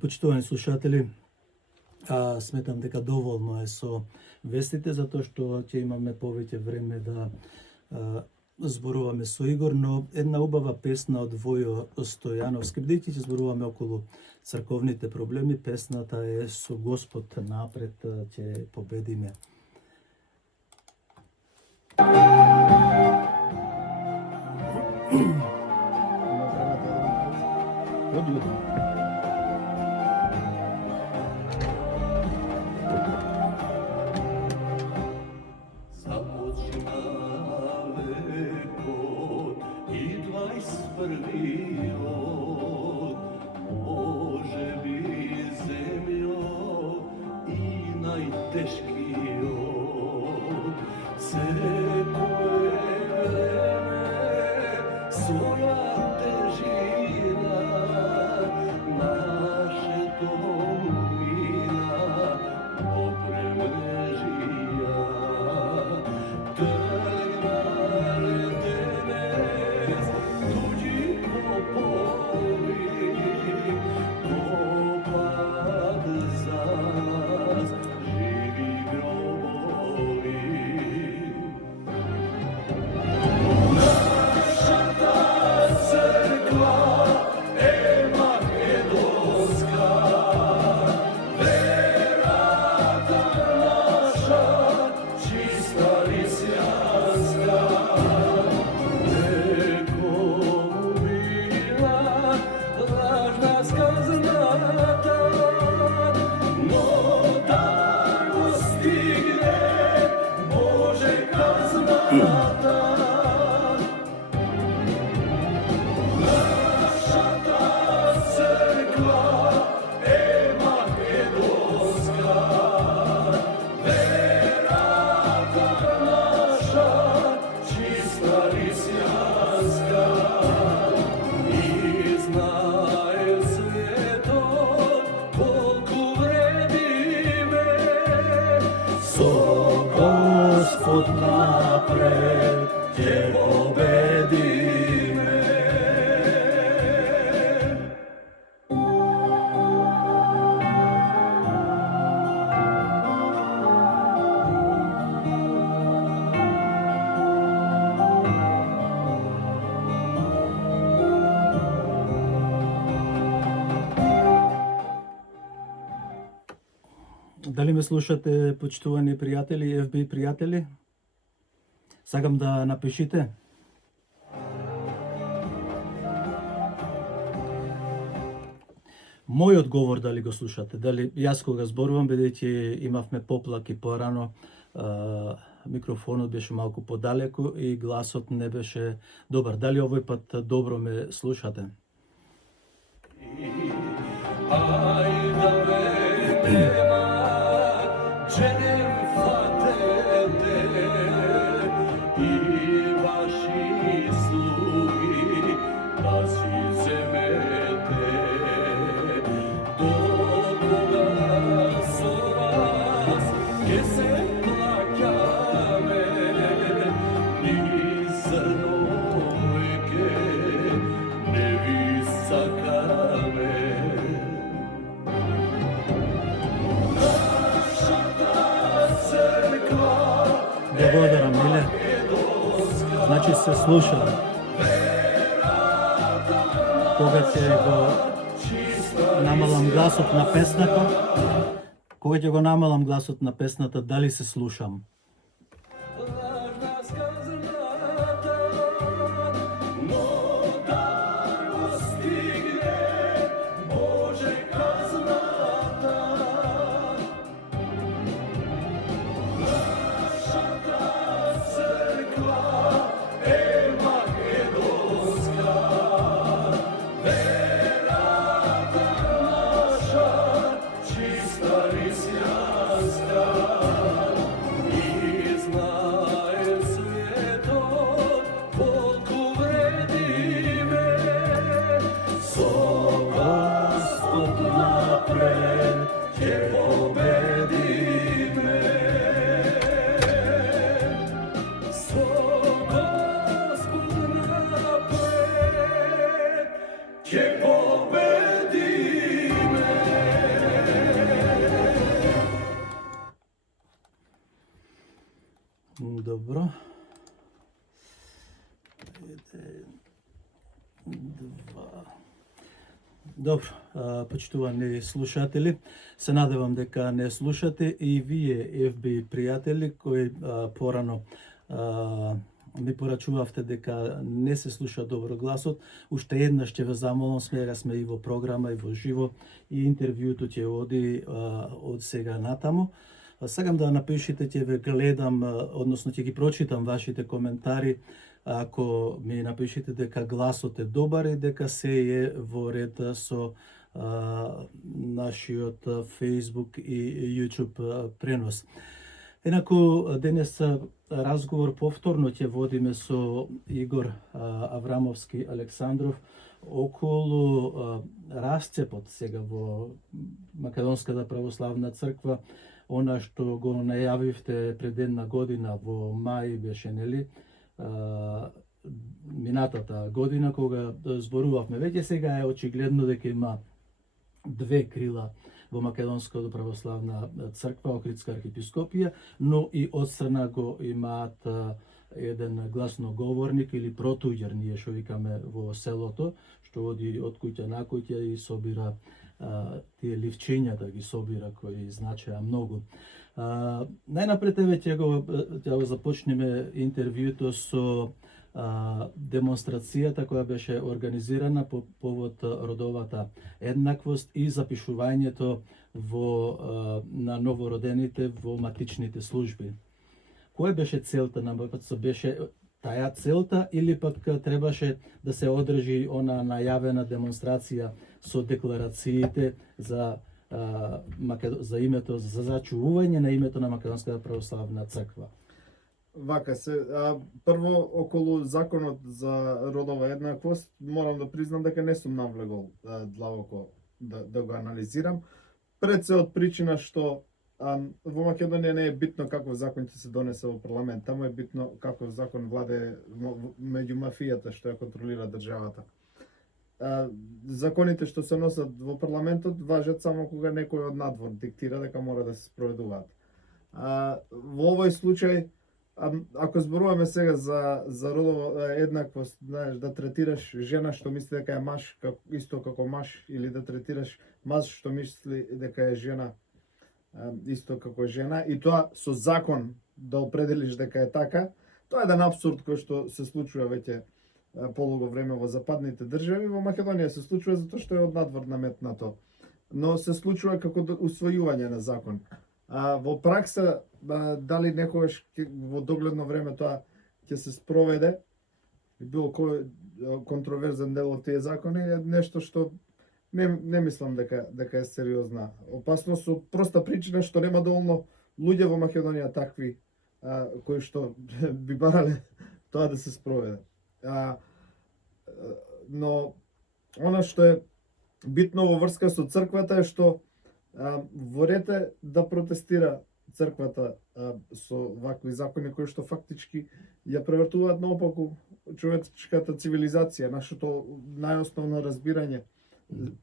Почитувани слушатели, сметам дека доволно е со вестите, затоа што ќе имаме повеќе време да зборуваме со Игор, но една убава песна од Војо Стојановски, бидејќи ќе зборуваме околу црковните проблеми, песната е Со Господ напред ќе победиме. Дали ме слушате, почитувани пријатели, FB пријатели? Сакам да напишите. Мојот говор дали го слушате, дали јас кога зборувам, бидејќи имавме поплаки порано, микрофонот беше малку подалеку и гласот не беше добар. Дали овој пат добро ме слушате? Благодарам, Миле. Значи се слуша. Кога ќе го намалам гласот на песната, дали се слушам? Che pobedime. Добро. 2. Добро, почитувани слушатели, се надевам дека не слушате и вие, FB пријатели, кои порано ми порачувавте дека не се слуша добро гласот. Уште еднаш ќе ве замолам, сме и во програма, и во живо, и интервјуто ќе оди од сега натаму. Сакам да напишите, ќе ве гледам, односно ќе ги прочитам вашите коментари, ако ми напишите дека гласот е добар и дека се е во ред со нашиот Facebook и YouTube пренос. Инаку, денес разговор повторно ќе водиме со Игор Аврамовски Александров околу расцепот сега во Македонската православна црква, она што го најавивте пред една година во мај беше, нели? Минатата година кога зборувавме. Веќе сега е очигледно дека има две крила во Македонската православна црква, Охридска архиепископија, но и одстрана го имаат еден гласноговорник или протуѓер, ние што викаме во селото, што оди од куќа на куќа и собира тие ливчиња, да ги собира, кои значеа многу. Најнапред ќе го започнеме интервјуто со демонстрацијата која беше организирана по повод родовата еднаквост и запишувањето на новородените во матичните служби. Која беше целта на МПЦ? Беше таја целта или пак требаше да се одржи она најавена демонстрација со декларациите за името, за зачувување на името на Македонската православна црква? Вака се, прво околу законот за родова еднаквост, морам да признам дека не сум навлегол длабоко да го анализирам. Пред се од причина што во Македонија не е битно каков закон ќе се донесе во парламент, таму е битно каков закон владе меѓу мафијата што ја контролира државата. Законите што се носат во парламентот важат само кога некој од надвор диктира дека мора да се спроведуваат. Во овој случај, ако зборуваме сега за родова еднаквост, знаеш, да третираш жена што мисли дека е маж исто како маж, или да третираш маж што мисли дека е жена исто како жена, и тоа со закон да определиш дека е така, тоа е еден апсурд кој што се случува веќе подолго време во западните држави. Во Македонија се случува затоа што е од надвор наметнато, но се случува како усвојување на закон. Во пракса, дали некогаш во догледно време тоа ќе се спроведе, било кој контроверзен дел од тие закони, е нешто што не мислам дека е сериозна опасност, со проста причина што нема доволно луѓе во Македонија такви кои што би барале тоа да се спроведе. Но она што е битно во врска со црквата е што во ред да протестира црквата со вакви закони кои што фактички ја превртуваат наопаку човечката цивилизација, нашето најосновно разбирање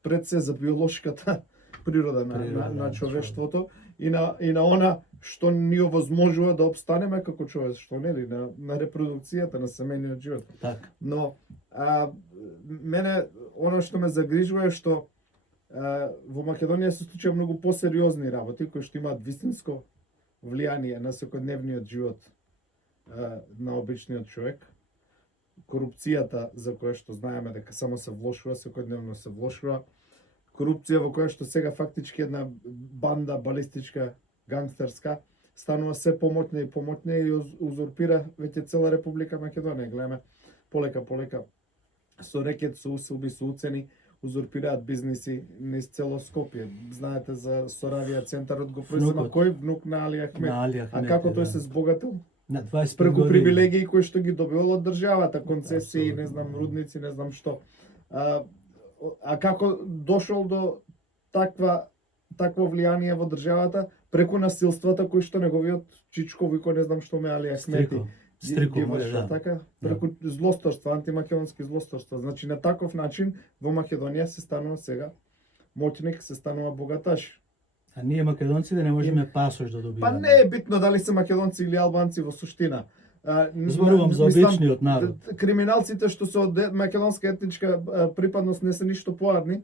пред се за биолошката природа на човештвото и на она што ни овозможува да обстанеме како човештво, нели, на репродукцијата, на семејниот живот. Так. Но мене она што ме загрижува е што во Македонија се случува многу посериозни работи кои што имаат вистинско влијание на секојдневниот живот на обичниот човек. Корупцијата, за која што знаеме дека само се влошува, секојдневно се влошува. Корупција во која што сега фактички една банда балистичка, гангстерска, станува се помотна и узурпира веќе цела Република Македонија. Гледаме полека со рекет, со усилби, со уцени, узурпираат бизниси низ цело Скопје. Знаете за Соравија центарот го произвема кој? Внук на Али Ахмет. А како тој се збогатил? На 25 преку години. привилегии кои што ги добивал од државата, концесии, не знам, рудници, не знам што. А како дошол до такво влијание во државата? Преку насилствата кои што неговиот Чичко вико, не знам што ме Али Ахмети. Стрико, да. Така, преку злосторства, антимакедонски злосторства. Значи на таков начин во Македонија се станува сега моќник, се станува богаташ. А ние македонците не можеме пасош да Па добиваме. не е битно дали се македонци или албанци во суштина. Зборувам за мислам, обичниот народ. Криминалците што се од македонска етничка припадност не се ништо поарни.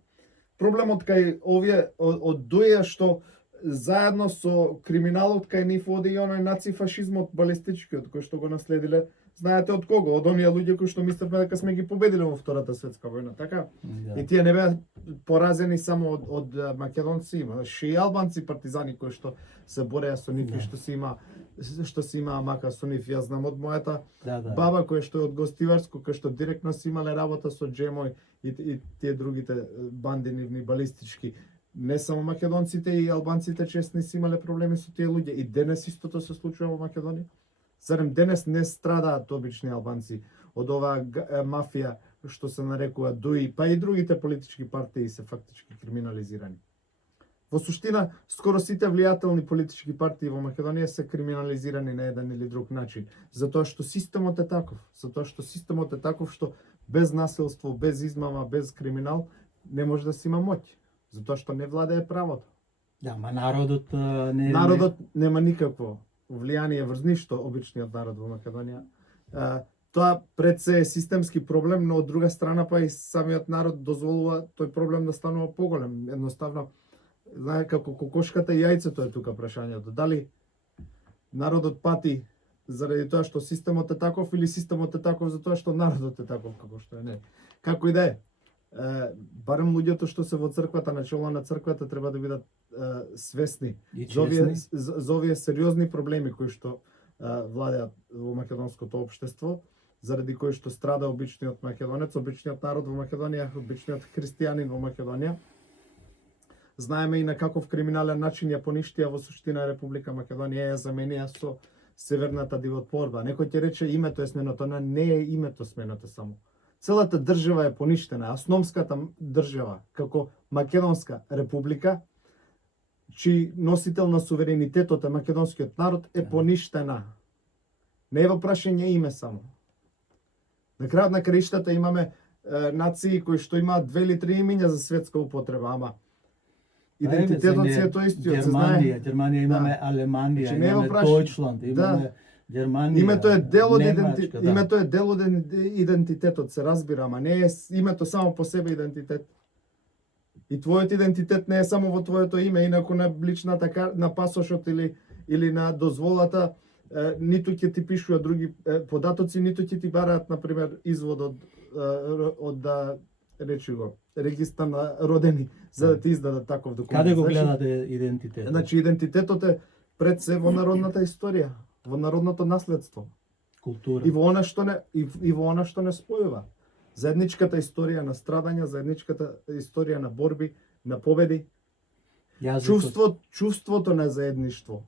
Проблемот кај овие од дуја што заедно со криминалот кај нив оди и оној нацифашизмот балистичкиот кој што го наследиле. Знаете од кого? Од оние луѓе кои што мислевме дека сме ги победиле во Втората светска војна, така? Да. И тие не беа поразени само од македонци, имаше и албанци партизани кои што се бореа со нив и што си има мака со нив. Јас знам од мојата Да, да. баба која што е од Гостиварско, која што директно си имале работа со Джемој и тие другите банди нивни балистички. Не само македонците и албанците честни си имале проблеми со тие луѓе. И денес истото се случува во Македонија. Зарем денес не страдаат обични албанци од оваа мафија што се нарекува ДУИ, па и другите политички партии се фактички криминализирани. Во суштина, скоро сите влијателни политички партии во Македонија се криминализирани на еден или друг начин, затоа што системот е таков, што без насилство, без измама, без криминал не може да се има моќ, затоа што не владее правото. Да, ма народот не Народот нема никакво влијание врз ништо, обичниот народ во Македонија. Тоа пред се е системски проблем, но од друга страна па и самиот народ дозволува тој проблем да станува поголем. Едноставно, знае како кокошката и јајцето е тука прашањето. Дали народот пати заради тоа што системот е таков или системот е таков затоа што народот е таков како што е, не. Како и да е. Барем луѓето што се во црквата, начело на црквата треба да бидат свесни и за овие сериозни проблеми кои што владеат во македонското општество, заради кои што страда обичниот македонец, обичниот народ во Македонија, обичниот христијанин во Македонија. Знаеме и на каков криминален начин ја поништија во суштина Република Македонија, ја заменија со Северната дивотворба. Некој ќе рече името е сменото, не е името сменото само. Целата држава е поништена, основската држава како Македонска република, чиј носител на суверенитетот е македонскиот народ, е поништена. Не е во прашање име само. На крајот на краиштата имаме нации кои што имаат 2 или 3 имиња за светска употреба, ама идентитетот си е тој истиот, се знае. Германија имаме Алеманија, Значи, не е имаме во праш- Дојчланд, имаме Германија. Името е дел од Немачка, да. името е дел од идентитетот, се разбира, ама не е името само по себе идентитет. И твојот идентитет не е само во твоето име, инаку на личната на пасошот или на дозволата ниту ќе ти пишуваат други податоци, ниту ќе ти бараат на пример извод од речи го регистар на родени за да ти издадат таков документ. Каде го гледате идентитет? Значи идентитетот е пред се во народната историја, во народното наследство. Култура. И во она што не спојува. Заедничката историја на страдања, заедничката историја на борби, на победи, чувството на заедништво,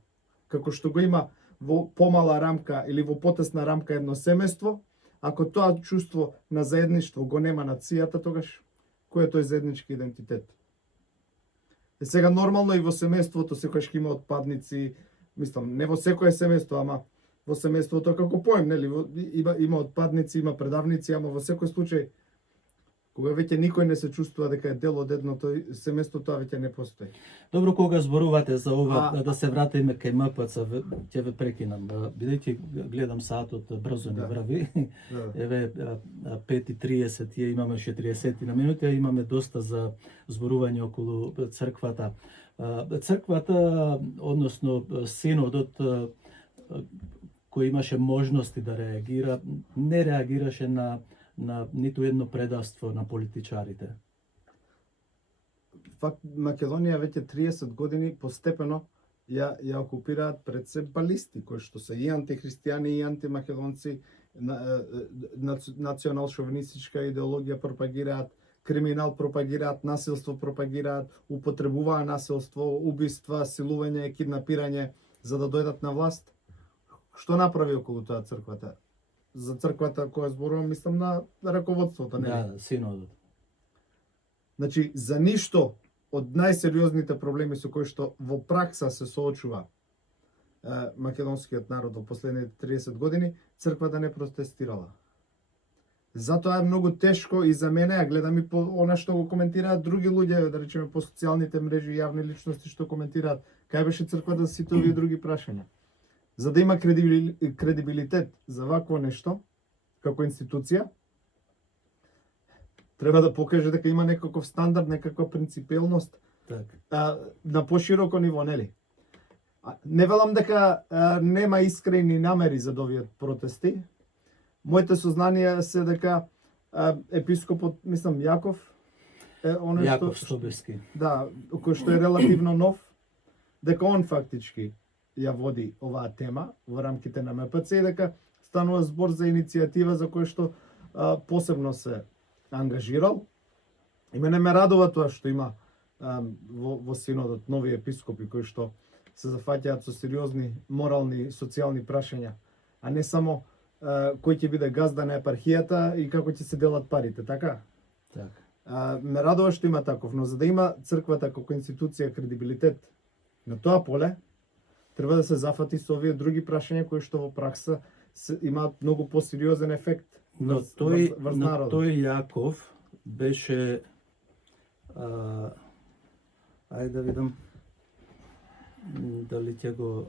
како што го има во помала рамка или во потесна рамка едно семејство, ако тоа чувство на заедништво го нема нацијата, тогаш кој е тој заеднички идентитет? Е сега нормално и во семејството секогаш ќе има отпадници, мислам, не во секое семејство, ама во семејството како поем, нели, има отпадници, има предавници, ама во секој случај кога веќе никој не се чувствува дека е дел од едното семејство, тоа веќе не постои. Добро, кога зборувате за ова, да се вратиме кај МПЦ, ќе ве прекинам. Бидејќи гледам сатот, брзо ни врави. Еве 5:30, ја имаме 40 на минути, имаме доста за зборување околу црквата. Црквата, односно синодот, кој имаше можности да реагира, не реагираше на ниту едно предавство на политичарите. Факт, Македонија веќе 30 години постепено ја окупираат пред се балисти, кои што се и антихристијани и антимакедонци, национал-шовинистичка идеологија пропагираат, криминал пропагираат, насилство пропагираат, употребуваа насилство, убиства, силување, киднапирање, за да дојдат на власт. Што направи околу тоа црквата? За црквата која зборувам, мислам на раководството, не? Да, синодот. Значи, за ништо од најсериозните проблеми со кои што во пракса се соочува македонскиот народ во последните 30 години, црквата не протестирала. Затоа е многу тешко и за мене, а гледам и по она што го коментираат други луѓе, да речеме по социјалните мрежи и јавни личности што коментираат, кај беше црквата за сите овие други прашања. За да има кредибилитет за вакво нешто, како институција, треба да покаже дека има некаков стандард, некаква принципиелност Така. на пошироко ниво, нели? Не велам дека нема искрени намери за овие протести. Моите сознанија се дека епископот, мислам, Јаков, Јаков Собески. Да, кој што е релативно нов, дека он фактички ја води оваа тема во рамките на МПЦ и дека станува збор за иницијатива за која што посебно се ангажирал. И мене ме радува тоа што има во синодот нови епископи кои што се зафаќаат со сериозни морални и социјални прашања, а не само кој ќе биде газда на епархијата и како ќе се делат парите, така? Така. Ме радува што има таков, но за да има црквата како институција кредибилитет на тоа поле, треба да се зафати со овие други прашања кои што во пракса имаат многу посериозен ефект Но врз народот. тој Јаков беше ајде да видам дали ќе го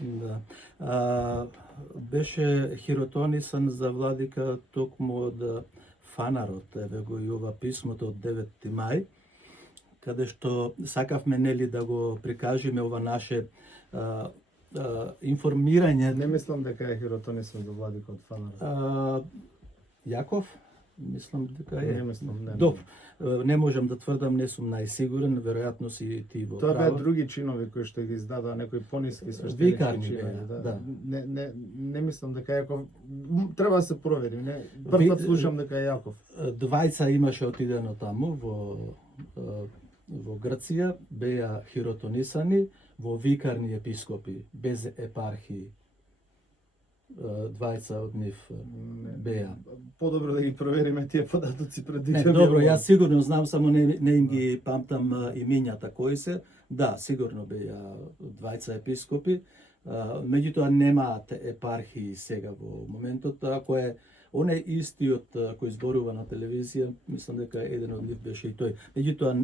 да. Беше хиротонисан за владика токму од Фанарот, еве го и ова писмото од 9 мај, каде што сакавме нели да го прикажеме ова наше информирање. Не мислам дека е хиротонисан за владикот Фанарот. Јаков, мислам дека е. Не мислам, не. Добро, не можам да тврдам, не сум најсигурен, веројатно си ти во Тоа беа право. други чинови кои што ги издадоа некои пониски свештенички Викарни чинови. беа, да. Не мислам дека е Јаков. Треба да се провери. Не, прв пат слушам дека е Јаков. Двајца имаше отидено таму во Грција, беа хиротонисани во викарни епископи, без епархии. Двајца од нив беа. Подобро да ги провериме тие податоци пред Не, добро, јас сигурно знам, само не им ги памтам имињата кои се. Да, сигурно беа двајца епископи, меѓутоа немаат епархии сега во моментот, ако е оне истиот кој зборува на телевизија, мислам дека еден од нив беше и тој. Меѓутоа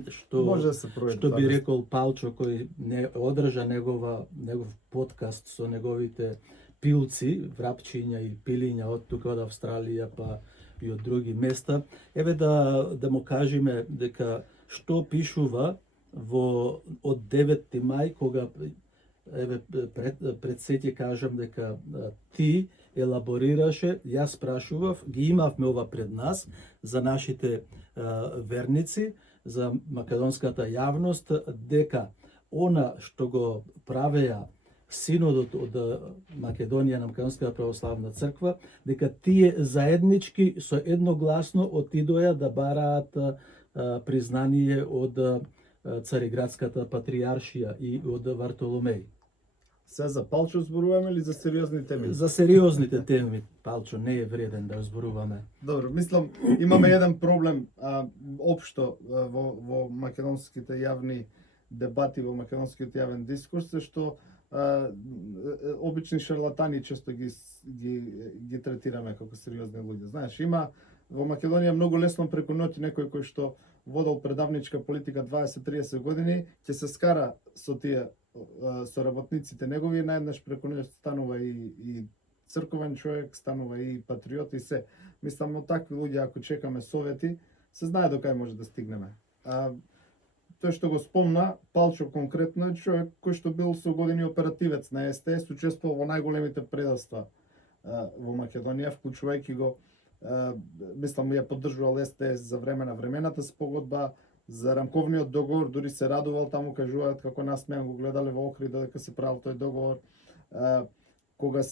Може да се провери. што би рекол Палчо кој не одржа негов подкаст со неговите пилци, врапчиња и пилиња од тука од Австралија па и од други места, еве да му кажеме дека што пишува од 9 мај кога еве пред се ќе кажам дека ти елаборираше, јас прашував, ги имавме ова пред нас за нашите верници, за македонската јавност, дека она што го правеа синодот од Македонија на Македонската православна црква, дека тие заеднички со едногласно отидоа да бараат признание од Цариградската патријаршија и од Вартоломеј. Се за Палчо зборуваме или за сериозни теми? За сериозните теми, Палчо, не е вреден да зборуваме. Добро, мислам, имаме еден проблем општо во македонските јавни дебати, во македонскиот јавен дискурс, е што обични шарлатани често ги третираме како сериозни луѓе. Знаеш, има во Македонија многу лесно преку ноќ некој кој што водел предавничка политика 20-30 години, ќе се скара со тие со работниците негови, наеднаш преку ноќ станува и црковен човек, станува и патриот и се. Мислам, од такви луѓе, ако чекаме совети, се знае до кај може да стигнеме. Тој што го спомна, Палчо конкретно е човек кој што бил со години оперативец на СТС, учествувал во најголемите предавства во Македонија, вклучувајќи го, мислам, ја поддржувал СТС за време на времената спогодба, за рамковниот договор, дури се радувал, таму кажуваат како насмеан го гледале во Охрид дека се правил тој договор. Кога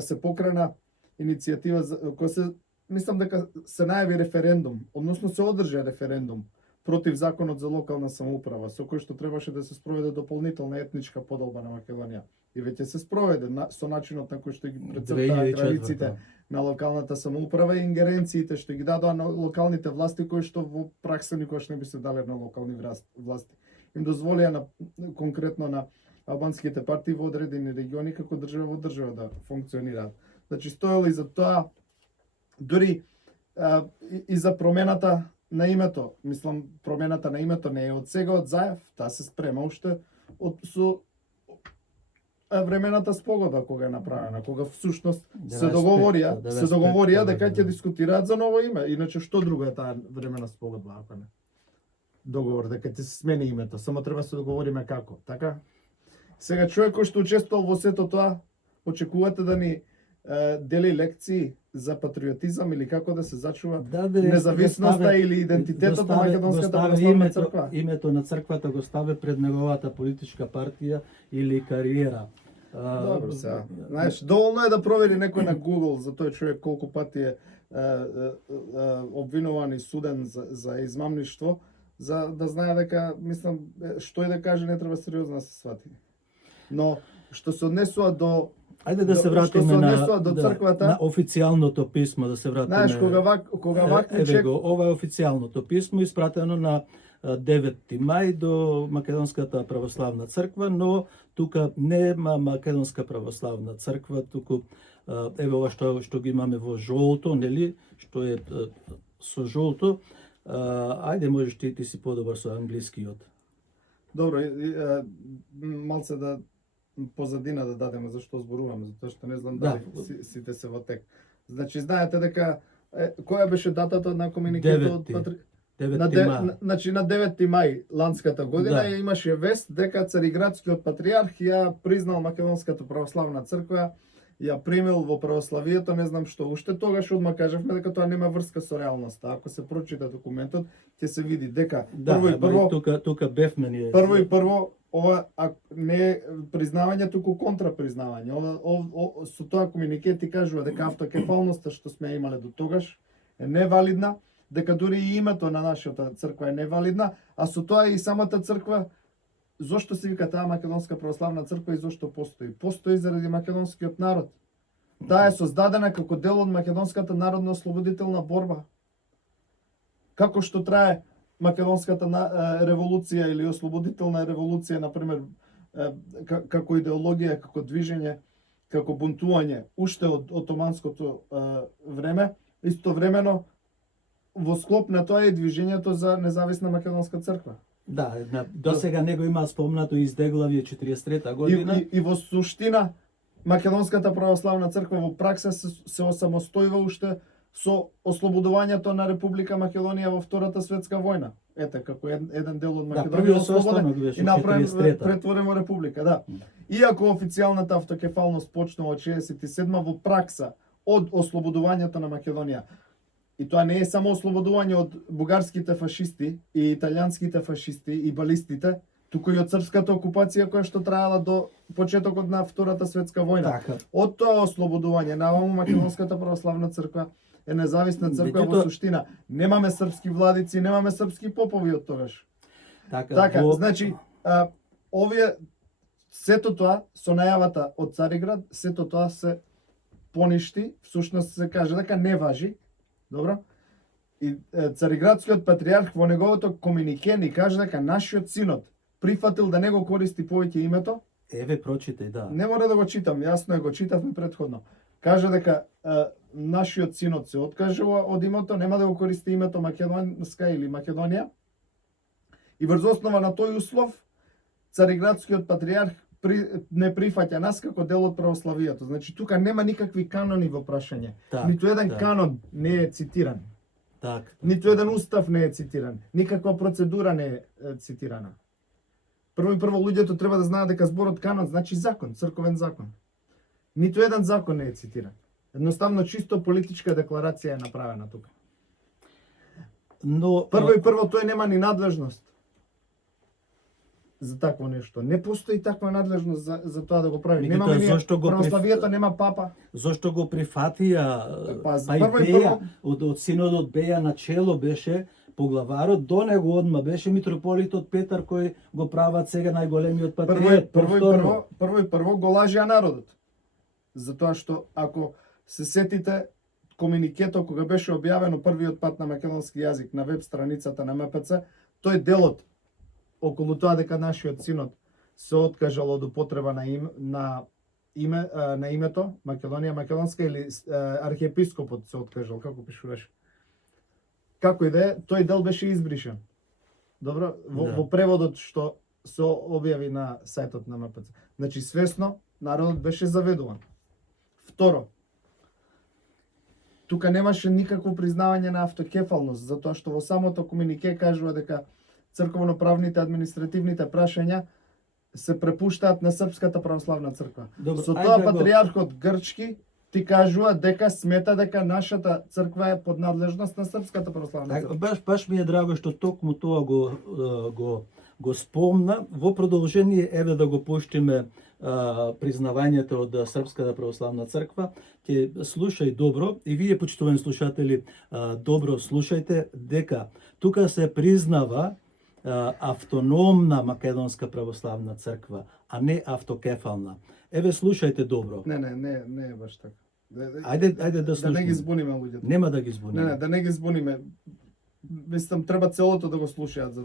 се покрена иницијатива, мислам дека се најави референдум, односно се одржа референдум против законот за локална самоуправа, со кој што требаше да се спроведе дополнителна етничка поделба на Македонија. И веќе се спроведе со начинот на кој што ги прецртаа границите на локалната самоуправа и ингеренциите што ги дадоа на локалните власти, кои што во пракса никогаш не би се дале на локални власти. Им дозволија конкретно на албанските партии во одредени региони како држава во држава да функционираат. Значи стоело и за тоа, дури и за промената на името. Мислам, промената на името не е од сега, од заев, таа се спрема уште со времената спогодба кога е направена, кога всушност се договорија дека ќе дискутираат за ново име. Иначе што друго е таа времена спогодба, ако не? Договор дека ќе се смени името, само треба се договориме како, така? Сега човек кој што учествувал во сето тоа, очекувате да ни дели лекции за патриотизам или како да се зачува независноста или идентитетот на Македонската православна црква? Името на црквата го стави пред неговата политичка партија или кариера. Добро, сега. Знаеш, доволно е да провери некој на Google за тој човек колку пати е обвинуван и суден за измамништво, за да знае дека, мислам, што и да каже не треба сериозно да се свати. Но што се однесува до Ајде да се вратиме до црквата, на официјалното писмо, да се вратиме. Знаеш, кога вакви еве го, ова е официјалното писмо испратено на 9 мај до Македонската православна црква, но тука нема Македонска православна црква, туку еве ова што ги имаме во жолто, нели, што е со жолто. Ајде можеш ти си подобар со англискиот. Добро, малце да позадина да дадеме зашто зборуваме, затоа што не знам дали сите се во тек. Значи знаете дека која беше датата на комуникето од 9 мај. Значи на 9 мај ланската година имаше вест дека Цариградскиот патриарх ја признал Македонската православна црква, ја примил во православието, не знам што уште. Тогаш одма кажавме дека тоа нема врска со реалноста. Ако се прочита документот, ќе се види дека тука бевме ние. Прво ова не е признавање, туку контрапризнавање. Со тоа комунике ти кажува дека автокефалноста што сме имале до тогаш е невалидна, дека дури и името на нашата црква е невалидна, а со тоа и самата црква, зошто се вика таа Македонска православна црква и зошто постои? Постои заради македонскиот народ. Таа е создадена како дел од македонската народно-ослободителна борба. Како што трае македонската револуција или ослободителна револуција, например, како идеологија, како движење, како бунтување, уште од отоманското време, истовремено во склоп на тоа е движењето за независна македонска црква. Да, до сега него има спомнато издеглавје 43-та година. И во суштина Македонската православна црква во пракса се осамостојува уште со ослободувањето на Република Македонија во Втората светска војна. Ете, како еден дел од Македонија ослободен и направен претворен во република, да. Иако официјалната автокефалност почнува од 67 во пракса од ослободувањето на Македонија. И тоа не е само ослободување од бугарските фашисти и италијанските фашисти и балистите, туку и од српската окупација која што траела до почетокот на Втората светска војна. Така. Од тоа ослободување наваму Македонската православна црква е независна црква во суштина. Немаме српски владици, немаме српски попови од тогаш. Така, значи, овие сето тоа со најавата од Цариград, сето тоа се поништи, всушност се каже дека не важи. Добро? И Цариградскиот патриарх во неговото комунике ни каже дека нашиот синод прифатил да не го користи повеќе името. Еве прочитај, да. Не мора да го читам, јасно е, го читавме претходно. Каже дека нашиот синод се откажува од името, нема да го користи името Македонска или Македонија. И врз основа на тој услов Цариградскиот патриарх не прифаќа нас како дел од православието. Значи тука нема никакви канони во прашање. Ниту еден канон не е цитиран. Ниту еден устав не е цитиран. Никаква процедура не е цитирана. Прво луѓето треба да знаат дека зборот канон значи закон, црковен закон. Ниту еден закон не е цитиран. Едноставно чисто политичка декларација е направена тука. Но прво тој нема ни надлежност за такво нешто. Не постои таква надлежност за тоа да го прави. Немаме ние православието, нема папа. Зошто го прифатија? Беја, од синодот Беја начело беше поглаварот, до него одма беше митрополитот Петар кој го прават сега најголемиот патриот. Прво го лажеа народот. Затоа што ако се сетите комуникето кога беше објавено првиот пат на македонски јазик на веб страницата на МПЦ, тој делот околу тоа дека нашиот синод се откажал од употреба на името Македонија македонска или архиепископот се откажал, како пишуваше. Како и да е, тој дел беше избришен. Добро, во преводот што се објави на сајтот на МПЦ. Значи свесно народот беше заведуван. Второ, тука немаше никакво признавање на автокефалност, затоа што во самото комунике кажува дека црковно-правните административните прашања се препуштаат на Српската православна црква. Добро, Со тоа патриархот грчки ти кажува дека смета дека нашата црква е под надлежност на Српската православна црква. Баш ми е драго што токму тоа го спомна. Во продолжение, еве да го пуштиме признавањето од Српската православна црква. Ќе слушај добро и вие, почитувани слушатели, добро слушајте дека тука се признава автономна македонска православна црква, а не автокефална. Еве слушајте добро. Не е баш така. Ајде да слушаме. Да не ги збуниме луѓето. Нема да ги збуниме. Не, да не ги збуниме. Мислам, треба целото да го слушаат за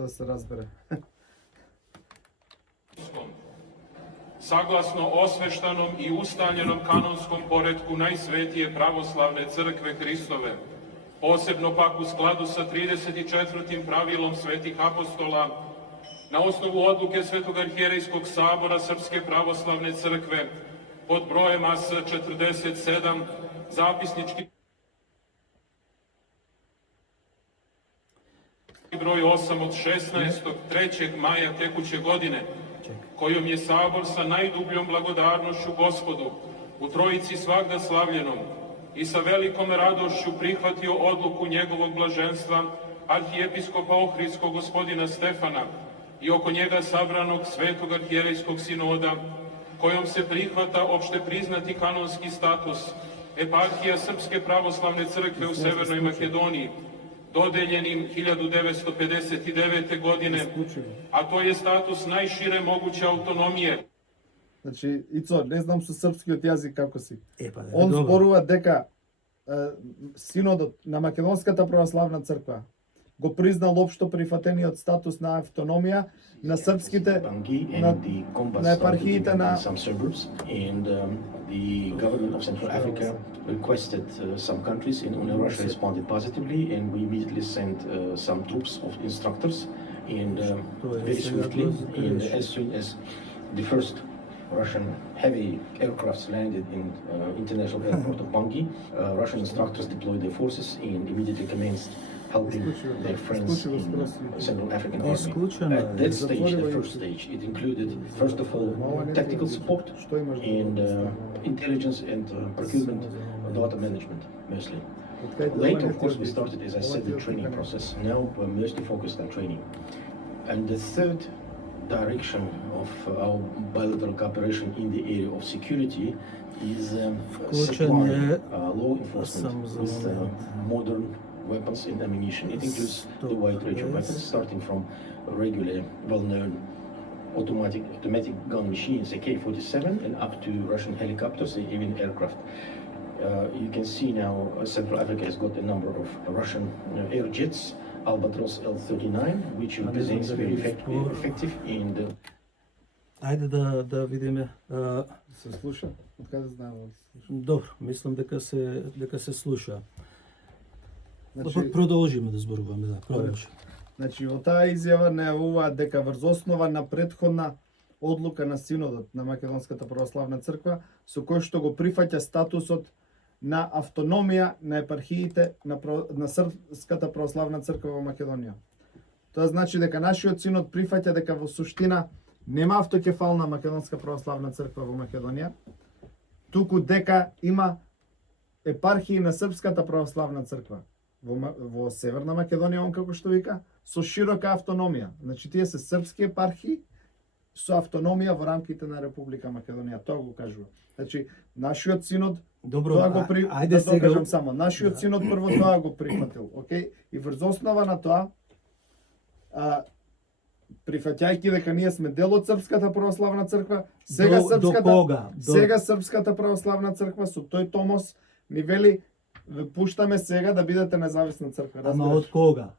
да се разбере. Saglасno osveštanom i ustaljenom kanonskom poretku Najsvetije pravoslavne crkve Hristove, posebno pak u skladu sa 34. pravilom svetih apostola, na osnovu odluke Svetog arhijerejskog sabora Srpske pravoslavne crkve pod brojem AS 47, zapisnički broj 8 od 16. 3. maja tekuće godine, kojom je Sabor sa najdubljom blagodarnošću Gospodu, u Trojici svagda slavljenom, i sa velikom radošću prihvatio odluku njegovog blaženstva, arhijepiskopa Ohridskog gospodina Stefana, i oko njega sabranog Svetog arhijerejskog sinoda, kojom se prihvata opšte priznati kanonski status eparhija Srpske pravoslavne crkve u Severnoj Makedoniji, dodeljenim 1959. godine, a to je status najšire moguće autonomije. Значи, Ицо, не знам со српскиот јазик како си. Добро. Он зборува дека синодот на Македонската православна црква го признал општо прифатениот статус на автономија на српските на епархиите на some suburbs, and the government of Central Africa requested some countries, and only Russia responded positively, and we immediately sent some troops of instructors, and very swiftly, and as soon as the first Russian heavy aircrafts landed in international airport of Bangui, Russian instructors deployed their forces and immediately commenced helping their friends in Central African Army. At that stage, the first stage, it included, first of all, tactical support and intelligence and procurement, data management, mostly. Later, of course, we started, as I said, the training process. Now we're mostly focused on training. And the third direction of our bilateral cooperation in the area of security is supplying law enforcement with modern weapons and ammunition. It includes the wide range of weapons, starting from regular, well-known automatic gun machines, AK-47, and up to Russian helicopters and even aircraft. You can see now Central Africa has got a number of Russian air jets, Albatros L-39, which represents very effective and... Ајде да видиме. Се слуша? Од каде знаеме да се слуша? Добро, мислам дека се слуша. Значи, Продолжиме да зборуваме, да, продолжи. Значи, во таа изјава најавуваат дека врз основа на претходна одлука на Синодот на Македонската православна црква, со кој што го прифаќа статусот на автономија на епархиите на Српската православна црква во Македонија. Тоа значи дека нашиот Синод прифаќа дека во суштина нема автокефална Македонска православна црква во Македонија, туку дека има епархии на Српската православна црква во Северна Македонија, он како што вика, со широка автономија. Значи тие се српски епархии со автономија во рамките на Република Македонија. Тоа го кажува. Значи нашиот Синод тоа го ајде сега кажам само. Нашиот Синод прво тоа го прифатил, окей? И врз основа на тоа прифаќајќи дека ние сме дел од Српската православна црква, сега сега Српската православна црква со тој томос ни вели ве пуштаме сега да бидете независна црква. Ама од кога?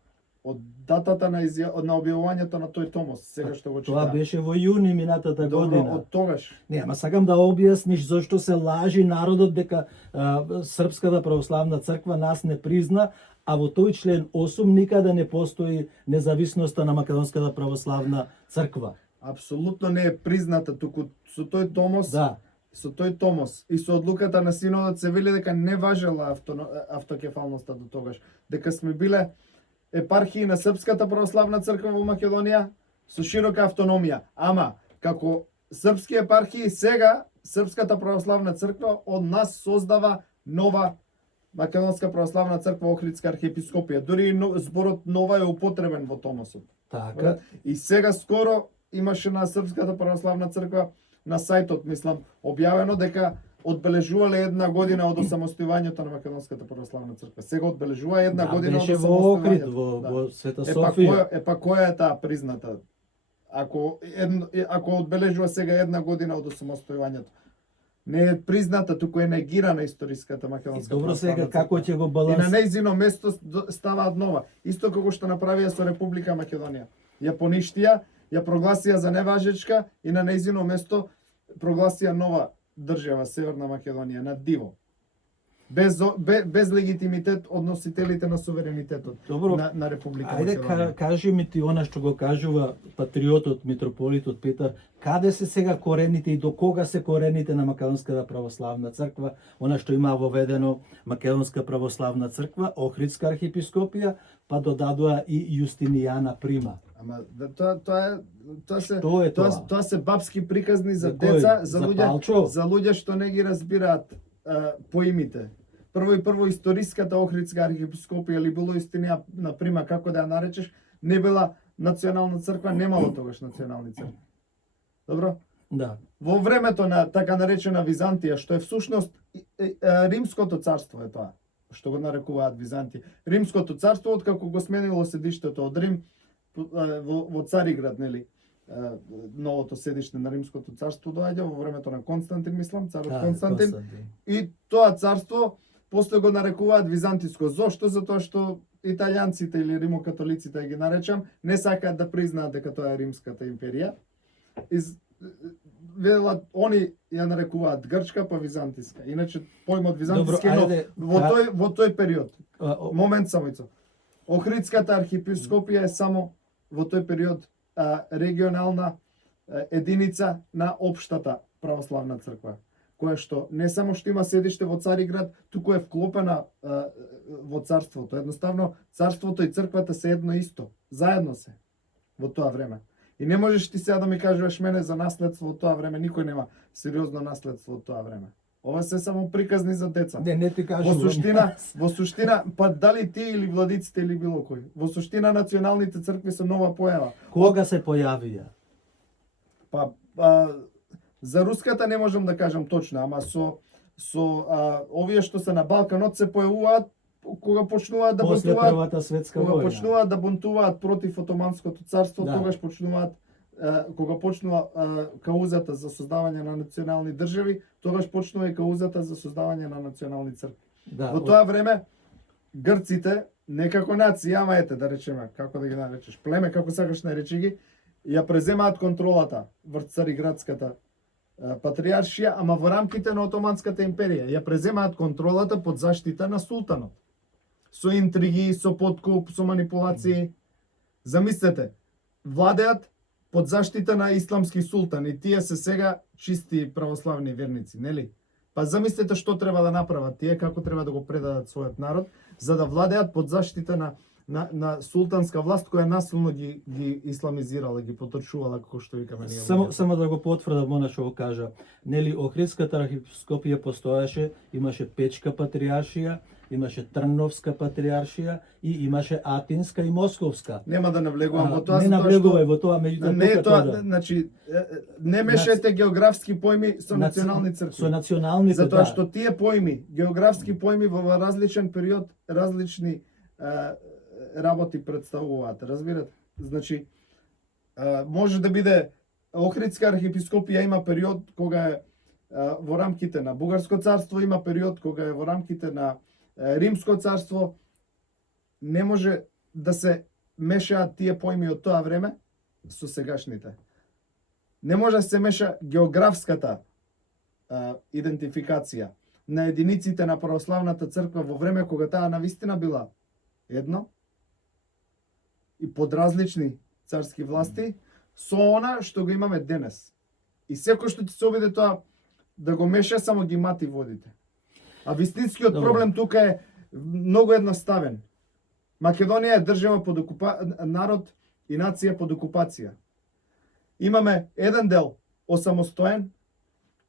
од датата на на објавувањето на тој томос, сега што го Тоа читам. беше во јуни минатата Добро, година. од тогаш. Не, ама сакам да објасниш зашто се лажи народот дека Српската православна црква нас не призна, а во тој член 8 никаде не постои независноста на Македонската православна црква. Апсолутно не е призната, туку со тој томос, Да. со тој томос и со одлуката на синодот се вели дека не важела автокефалноста до тогаш, дека сме биле епархии на Српската православна црква во Македонија со широка автономија. Ама, како српски епархии, сега Српската православна црква од нас создава нова Македонска православна црква Охридска архиепископија. Дури и зборот нова е употребен во томосот. Така. И сега скоро имаше на Српската православна црква на сајтот, мислам, објавено дека одбележувале една година од осамостојувањето на Македонската православна црква. Сега одбележува една Да, година од беше во Охрид, осамостојувањето. во Света Е па Софија. која е таа призната? Ако одбележува сега една година од осамостојувањето, не е призната, туку е негирана историската македонска Добро сега православна како црква. ќе го И на баланс... нејзино место ставаат нова. Исто како што направија со Република Македонија. Ја поништија, ја прогласија за неважечка и на нејзино место прогласија нова држава Северна Македонија на диво. Без легитимитет од носителите на суверенитетот Добро, на Република Ајде Македонија. кажи ми ти она што го кажува патриотот, митрополитот Петар, каде се сега корените и до кога се корените на Македонската православна црква, она што има воведено Македонска православна црква, Охридска архиепископија, па додадува и Јустинијана Прима. Ама тоа се Што е тоа? тоа се бабски приказни за За кој? деца, За Палчо? за луѓе што не ги разбираат поимите. Прво историската Охридска архиепископија или било Јустинија на Прима, како да ја наречеш, не била национална црква, немало тогаш национални цркви. Добро? Да. Во времето на така наречена Византија, што е всушност Римското царство е тоа, што го нарекуваат Византија. Римското царство, откако го сменило седиштето од Рим во Цариград, нели? Новото седиште на Римското царство доаѓа во времето на Константин, мислам, царот Да, Константин. И тоа царство после го нарекуваат византиско. Зошто? Затоа што италијанците или римокатолиците, ги наречам, не сакаат да признаат дека тоа е Римската империја. Велат, они ја нарекуваат грчка, па византиска. Иначе поимот византиски е нов. Во тој период. Момент самојцо. Охридската архиепископија е само во тој период регионална единица на општата православна црква, која што не само што има седиште во Цариград, туку е вклопена во царството. Едноставно, царството и црквата се едно исто, заедно се во тоа време. И не можеш ти сега да ми кажуваш мене за наследство во тоа време, никој нема сериозно наследство во тоа време. Ова се само приказни за деца. Не ти кажувам. Во суштина, па дали ти или владиците или било кој. Во суштина националните цркви се нова појава. Кога се појавија? Па за руската не можам да кажам точно, ама со овие што се на Балканот се појавуваат кога почнуваат да После бунтуваат, Првата светска кога војна. почнуваат да бунтуваат против Отоманското царство, Да. тогаш почнуваат кога почнува каузата за создавање на национални држави, тогаш почнува и каузата за создавање на национални цркви. Да, Во тоа време грците, не како нација, ама ете да речеме, како да ги наречеш, племе, како сакаш наречи ги, ја преземаат контролата врз Цариградската патриаршија, ама во рамките на Отоманската империја. Ја преземаат контролата под заштита на султанот. Со интриги, со подкуп, со манипулации. Замислете, владеат под заштита на исламски султан и тие се сега чисти православни верници, нели? Па замислете што треба да направат тие, како треба да го предадат својот народ, за да владеат под заштита на султанска власт која насилно ги исламизирала, ги поточувала, како што викаме ние. Само да го потврдам она што го кажа. Нели Охридската архиепископија постоеше, имаше Печка патриаршија, имаше Трновска патриаршија и имаше Атинска и Московска. Нема да навлегувам во тоа, Не навлегувај во тоа, меѓутоа не е тука тоа, значи не мешајте географски поими со национални цркви. Со националните, Затоа да. што тие поими, географски поими во различен период, различни работи представуваат, разбирате? Значи може да биде Охридска архиепископија има период кога е во рамките на Бугарско царство, има период кога е во рамките на Римско царство. Не може да се мешаат тие поими од тоа време со сегашните. Не може да се меша географската идентификација на единиците на православната црква во време кога таа навистина била едно и под различни царски власти со она што го имаме денес. И секој што ти се обиде тоа да го меша, само ги мати водите. А вистинскиот Добро. проблем тука е многу едноставен. Македонија е држава под народ и нација под окупација. Имаме еден дел осамостоен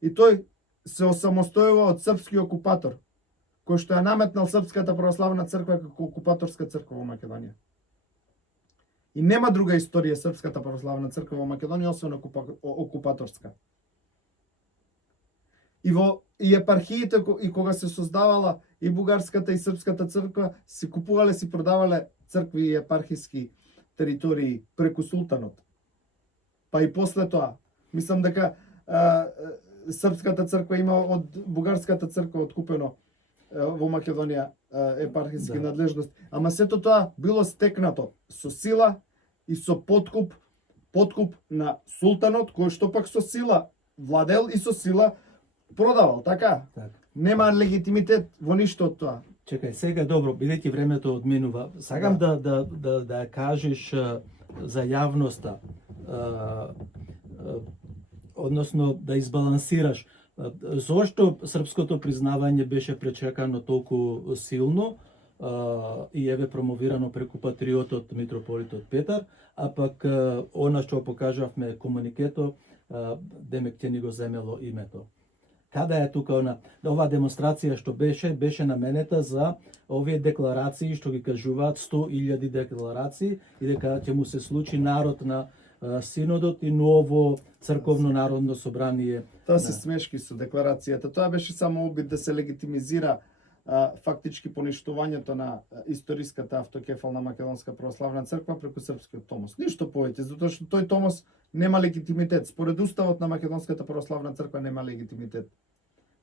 и тој се осамостојува од српски окупатор, кој што ја наметнал Српската православна црква како окупаторска црква во Македонија. И нема друга историја Српската православна црква во Македонија освен окупаторска. И епархиите и кога се создавала и бугарската и српската црква, се купувале, си продавале цркви и епархиски територии преку султанот. Па и после тоа, мислам дека српската црква има од бугарската црква откупено во Македонија епархиски надлежност. Ама сето тоа било стекнато со сила и со подкуп на султанот, кој што пак со сила владел и со сила продавал, така? Так. Нема легитимитет во ништо од тоа. Чекај, сега добро, бидејќи времето одминува, сакам да ја кажеш за јавноста, односно да избалансираш. Зошто српското признавање беше пречекано толку силно и еве промовирано преку патриотот митрополитот Петар, а пак она што покажавме комуникето, демек ќе ни го земело името. Каде е тука оваа демонстрација што беше наменета за овие декларации што ги кажуваат 100.000 декларации и дека ќе му се случи народ на синодот и ново црковно народно собрание. Тоа се смешки со декларацијата. Тоа беше само обид да се легитимизира фактички поништувањето на историската автокефална македонска православна црква преку српскиот томос. Ништо повеќе, затоа што тој томос нема легитимитет. Според уставот на македонската православна црква нема легитимитет.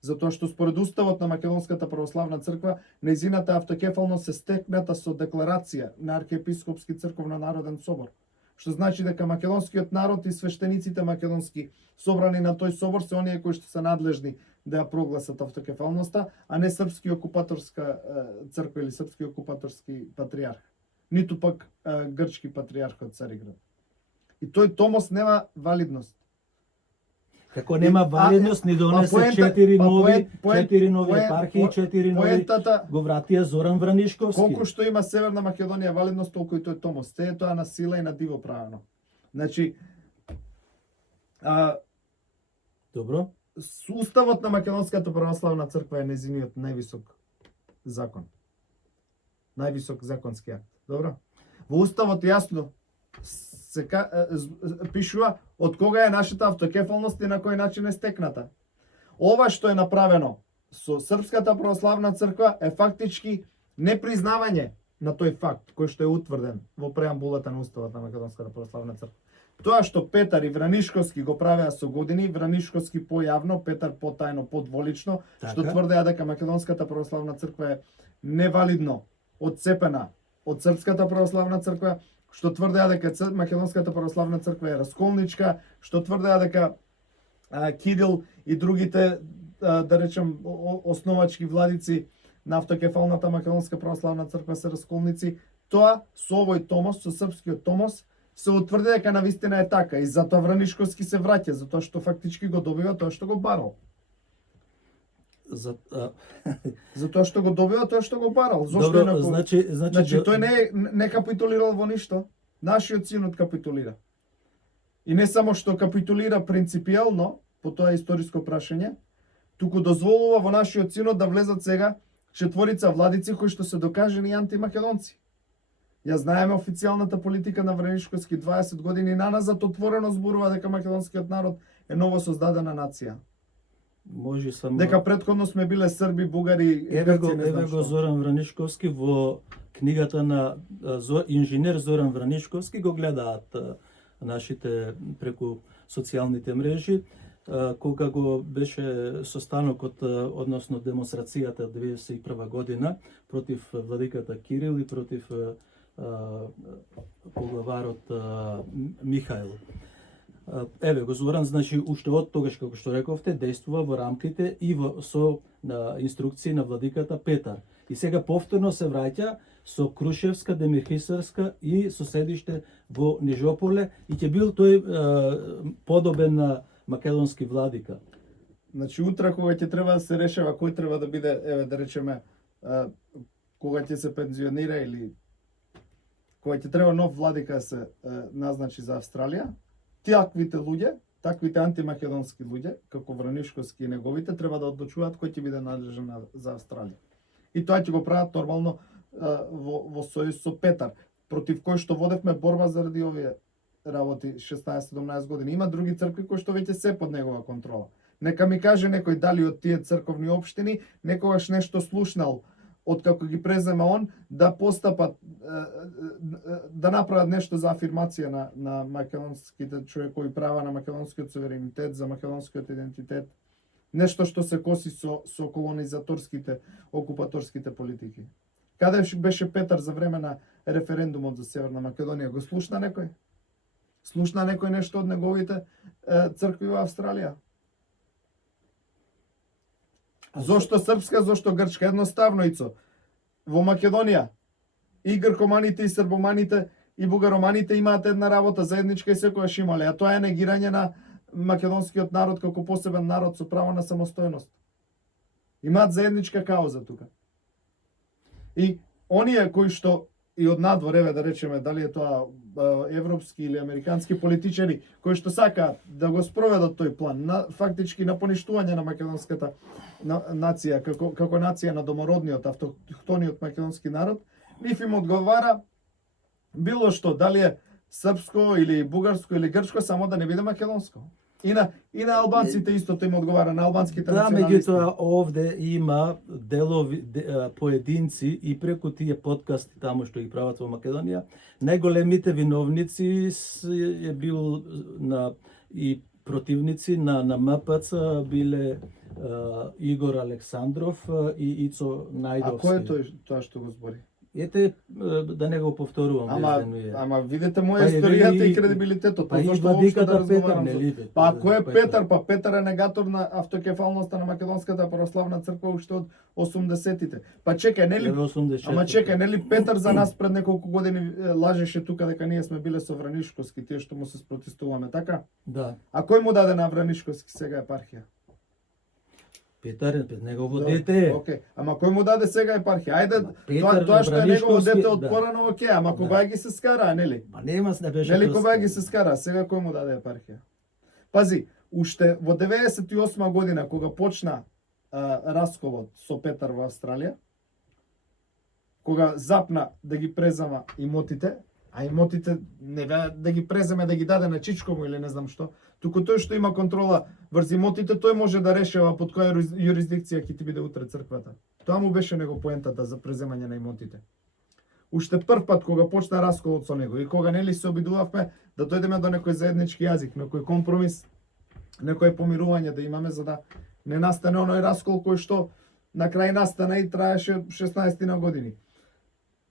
Затоа што според уставот на македонската православна црква нејзината автокефалност се стекната со декларација на архиепископски црковно народен собор. Што значи дека македонскиот народ и свештениците македонски собрани на тој собор се оние кои што се надлежни да ја прогласат автокефалноста, а не српски окупаторска црква или српски окупаторски патриарх. Ниту пак грчки патриарх од Цариград. И тој томос нема валидност. Како нема валидност ни донесе 4 нови епархии, 4 нови го вратија Зоран Вранишковски. Колку што има Северна Македонија валидност, толку и тој томос. Се е тоа на сила и на диво правено. Значи, Добро. Уставот на Македонската православна црква е незиниот највисок закон. Највисок законски акт. Добро? Во уставот јасно се пишува од кога е нашата автокефалност и на кој начин е стекната. Ова што е направено со Српската православна црква е фактички непризнавање на тој факт кој што е утврден во преамбулата на уставот на Македонската православна црква. Тоа што Петар и Вранишковски го правеа со години, Вранишковски појавно, Петар потајно, подволично, што тврдеа дека Македонската православна црква е невалидно одцепена од Српската православна црква, што тврдеа дека Македонската православна црква е расколничка, што тврдеа дека Кирил и другите, да речем, основачки владици на автокефалната Македонска православна црква се расколници. Тоа со овој томос, со српскиот томос, се утврди дека навистина е така и затоа Вранишковски се враќа, затоа што фактички го добива тоа што го барал. Затоа што го добива тоа што го барал. Зошто Добро, значи тој не капитулирал во ништо. Нашиот синот капитулира. И не само што капитулира принципијално по тоа историско прашање, туку дозволува во нашиот синот да влезат сега 4 владици кои што се докажени антимакедонци. Ја знаеме официјалната политика на Вранишковски 20 години наназад отворено зборува дека македонскиот народ е ново создадена нација. Може само дека претходно сме биле срби, бугари, еве го Зоран Вранишковски во книгата на инженер Зоран Вранишковски го гледаат нашите преку социјалните мрежи кога го беше состанокот, односно демонстрацијата 2021 година против владиката Кирил и против поглаварот Михаил. Еве го Зоран, значи уште од тогаш како што рековте, действува во рамките и со инструкции на владиката Петар. И сега повторно се враќа со Крушевска, Демирхисарска и со седиште во Нижополе и ќе бил тој подобен на македонски владика. Значи утре кога ќе треба да се решава кој треба да биде, еве да речеме, кога ќе се пензионира или кога ќе треба нов владика да се назначи за Австралија, таквите антимакедонски луѓе, како Вранишковски и неговите, треба да одлучуваат кој ќе биде надлежен за Австралија. И тоа ќе го прават нормално во сојуз со Петар, против кој што водевме борба заради овие работи 16-17 години. Има други цркви кои што веќе се под негова контрола. Нека ми каже некој дали од тие црковни општини некогаш нешто слушнал од како ги презема он да постапат да направат нешто за афирмација на македонските човекови права, на македонскиот суверенитет, за македонскиот идентитет. Нешто што се коси со колонизаторските, окупаторските политики. Каде беше Петар за време на референдумот за Северна Македонија? Го слушна некој? Слушна некој нешто од неговите цркви во Австралија? Зошто српска, зошто грчка? Едноставно, Ицо. Во Македонија и гркоманите, и србоманите, и бугароманите имаат една работа заедничка и секогаш имале, а тоа е негирање на македонскиот народ како посебен народ со право на самостојност. Имаат заедничка кауза тука. И оние кои што и од надвор, еве да речеме, дали е тоа европски или американски политичари, кои што сакаат да го спроведат тој план, фактички на поништување на македонската нација, како нација на домородниот, автохтониот македонски народ, нив им одговара било што, дали е српско или бугарско или грчко, само да не биде македонско. И на албанците истото им одговара, на албанските националисти. Да, меѓутоа овде има делови, поединци и преку тие подкасти таму што ги прават во Македонија, најголемите виновници е бил и противници на МПЦ биле Игор Александров и Ицо Најдовски. А кој е тоа што го збори? Ете, да не го повторувам. Ама видете моја историјата и кредибилитетот. Па и владиката Петар, нели? Па кој е Петар? Па Петар е негатор на автокефалноста на Македонската православна црква уште од 80-тите. Па чекај, нели? Ама чекај, нели Петар за нас пред неколку години лажеше тука дека ние сме биле со Вранишковски, тие што му се спротестуваме, така? Да. А кој му даде на Вранишковски сега епархија? Петар е негово дете. Окей. Ама кој му даде сега епархија? Ајде, тоа што е негово дете од порано, окей, ама кога ги се скара, нели? Па нема не беше. Нели кога ги се скара, сега кој му даде епархија? Пази, уште во 98 година кога почна расколот со Петар во Австралија, кога запна да ги презема имотите, а имотите не да ги преземе да ги даде на чичко му или не знам што, туку тој што има контрола врз имотите, тој може да решава под која јурисдикција ќе ти биде утре црквата. Тоа му беше него поентата за преземање на имотите. Уште прв пат кога почна расколот со него и кога нели се обидувавме да дојдеме до некој заеднички јазик, некој компромис, некој помирување да имаме за да не настане оној раскол кој што на крај настана и траеше 16 на години.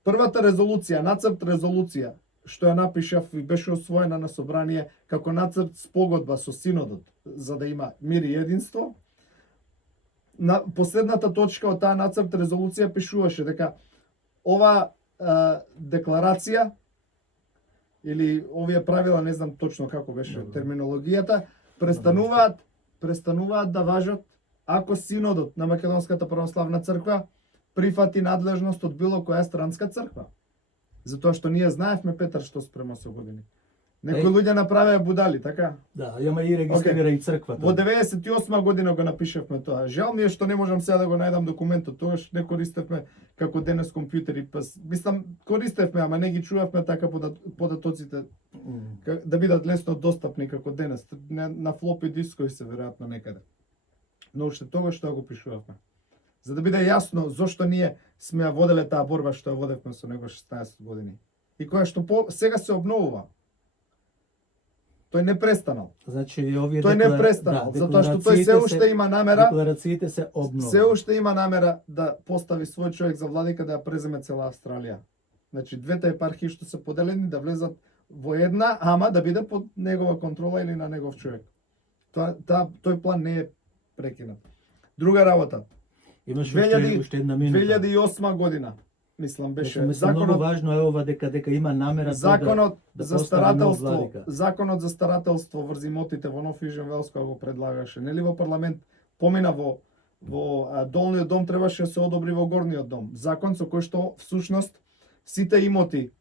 Првата резолуција, нацрт резолуција, што ја напишав и беше освоена на собрание како нацрт спогодба со синодот за да има мир и единство. На последната точка од таа нацрт резолуција пишуваше дека ова декларација или овие правила, не знам точно како беше терминологијата, престануваат да важат ако синодот на Македонската православна црква прифати надлежност од било која странска црква. Затоа што ние знаевме Петар што спрема со години. Некои луѓе направеа будали, така? Да, ама и регистрира и црквата. Во 98 година го напишавме тоа. Жал ми е што не можам сега да го најдам документот. Тогаш не користевме како денес компјутери. Мислам, користевме, ама не ги чувавме така податоците да бидат лесно достапни како денес. На флопи дискови се веројатно некаде. Но уште тогаш што го пишувавме. За да биде јасно зошто ние сме ја воделе таа борба што ја водевме со него 16 години. И која што сега се обновува. Тој не престанал. Значи овие тој не престанал, затоа што тој се уште има намера. Декларациите се обновува. Се уште има намера да постави свој човек за владика да ја преземе цела Австралија. Значи двете епархии што се поделени да влезат во една, ама да биде под негова контрола или на негов човек. Тој план не е прекинат. Друга работа. Имаш 2000 уште една минута. 2008 година, мислам, беше Мислам, многу важно е ова дека има намера Законот да за постави нов старателство, владика. законот за старателство врз имотите во Нов Южен Велс кој го предлагаше, нели во парламент помина во долниот дом требаше да се одобри во горниот дом. Закон со кој што всушност сите имоти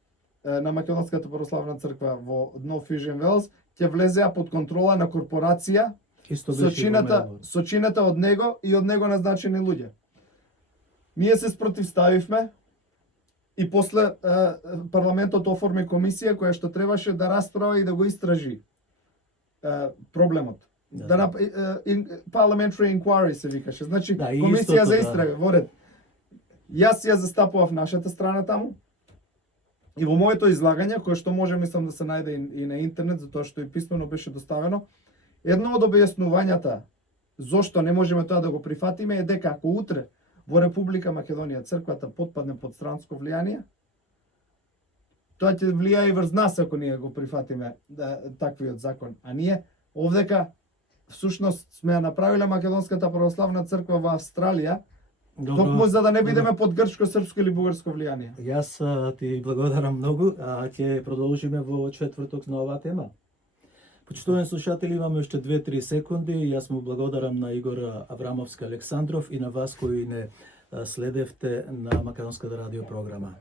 на Македонската православна црква во Нов Южен Велс ќе влезеа под контрола на корпорација Исто беше и во Мелбурн. со чината од него и од него назначени луѓе. Ние се спротивставивме и после парламентот оформи комисија која што требаше да расправа и да го истражи проблемот. Да. Parliamentary inquiry се викаше. Значи Да, и комисија истото, за да. истрага во ред. Јас ја застапував нашата страна таму. И во моето излагање, кое што може мислам да се најде и на интернет, затоа што и писмено беше доставено, едно од објаснувањата зошто не можеме тоа да го прифатиме е дека ако утре во Република Македонија црквата потпадне под странско влијание, тоа ќе влијае и врз нас ако ние го прифатиме таквиот закон. А ние овдека всушност сме ја направиле Македонската православна црква во Австралија, токму за да не бидеме под грчко, српско или бугарско влијание. Јас ти благодарам многу, ќе продолжиме во четврток на оваа тема. Почитувани слушатели, имаме уште 2-3 секунди. Јас му благодарам на Игор Аврамовски Александров и на вас кои не следевте на Македонската радио програма.